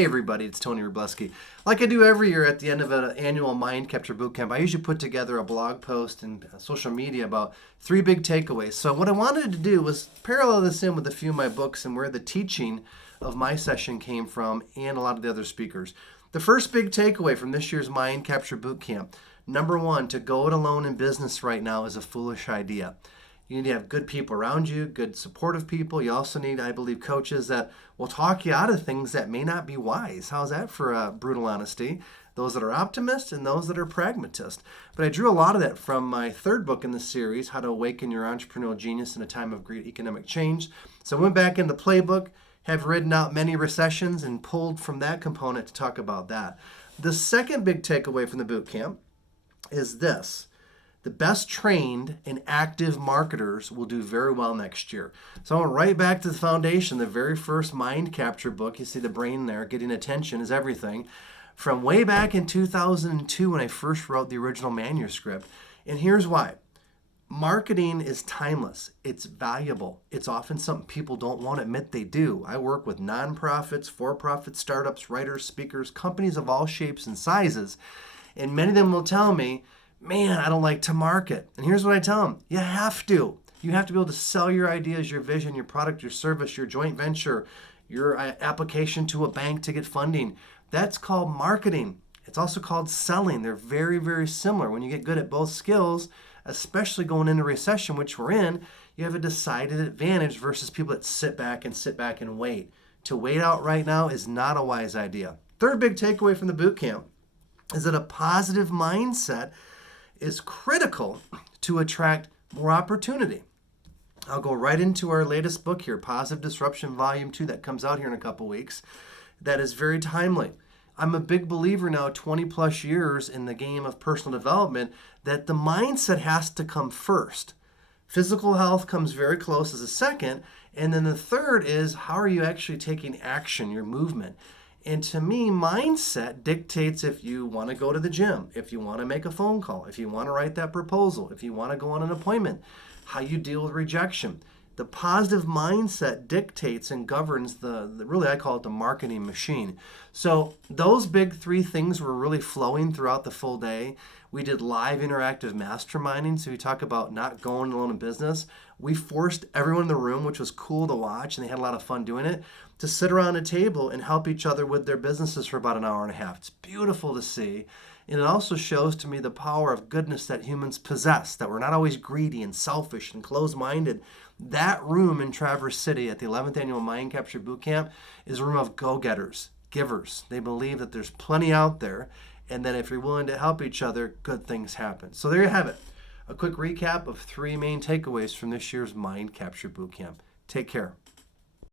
Hey everybody, it's Tony Wrobleski. Like I do every year at the end of an annual Mind Capture Bootcamp, I usually put together a blog post and social media about 3 big takeaways. So what I wanted to do was parallel this in with a few of my books and where the teaching of my session came from and a lot of the other speakers. The first big takeaway from this year's Mind Capture Bootcamp, number 1, to go it alone in business right now is a foolish idea. You need to have good people around you, good supportive people. You also need, I believe, coaches that will talk you out of things that may not be wise. How's that for brutal honesty? Those that are optimists and those that are pragmatists. But I drew a lot of that from my 3rd book in the series, How to Awaken Your Entrepreneurial Genius in a Time of Great Economic Change. So I went back in the playbook, have written out many recessions, and pulled from that component to talk about that. The second big takeaway from the boot camp is this. The best trained and active marketers will do very well next year. So I went right back to the foundation, the very first Mind Capture book. You see the brain there, getting attention is everything. From way back in 2002 when I first wrote the original manuscript. And here's why. Marketing is timeless. It's valuable. It's often something people don't want to admit they do. I work with nonprofits, for-profit startups, writers, speakers, companies of all shapes and sizes. And many of them will tell me, man, I don't like to market. And here's what I tell them. You have to. You have to be able to sell your ideas, your vision, your product, your service, your joint venture, your application to a bank to get funding. That's called marketing. It's also called selling. They're very, very similar. When you get good at both skills, especially going into recession, which we're in, you have a decided advantage versus people that sit back and wait. To wait out right now is not a wise idea. Third big takeaway from the boot camp is that a positive mindset is critical to attract more opportunity. I'll go right into our latest book here, Positive Disruption Volume 2, that comes out here in a couple weeks. That is very timely. I'm a big believer now, 20 plus years in the game of personal development, that the mindset has to come first. Physical health comes very close as a second. And then the third is, how are you actually taking action, your movement? And to me, mindset dictates if you want to go to the gym, if you want to make a phone call, if you want to write that proposal, if you want to go on an appointment, how you deal with rejection. The positive mindset dictates and governs really I call it the marketing machine. So those big 3 things were really flowing throughout the full day. We did live interactive masterminding. So we talk about not going alone in business. We forced everyone in the room, which was cool to watch, and they had a lot of fun doing it, to sit around a table and help each other with their businesses for about an hour and a half. It's beautiful to see. And it also shows to me the power of goodness that humans possess, that we're not always greedy and selfish and closed-minded. That room in Traverse City at the 11th Annual Mind Capture Bootcamp is a room of go-getters, givers. They believe that there's plenty out there, and that if you're willing to help each other, good things happen. So there you have it. A quick recap of 3 main takeaways from this year's Mind Capture Bootcamp. Take care.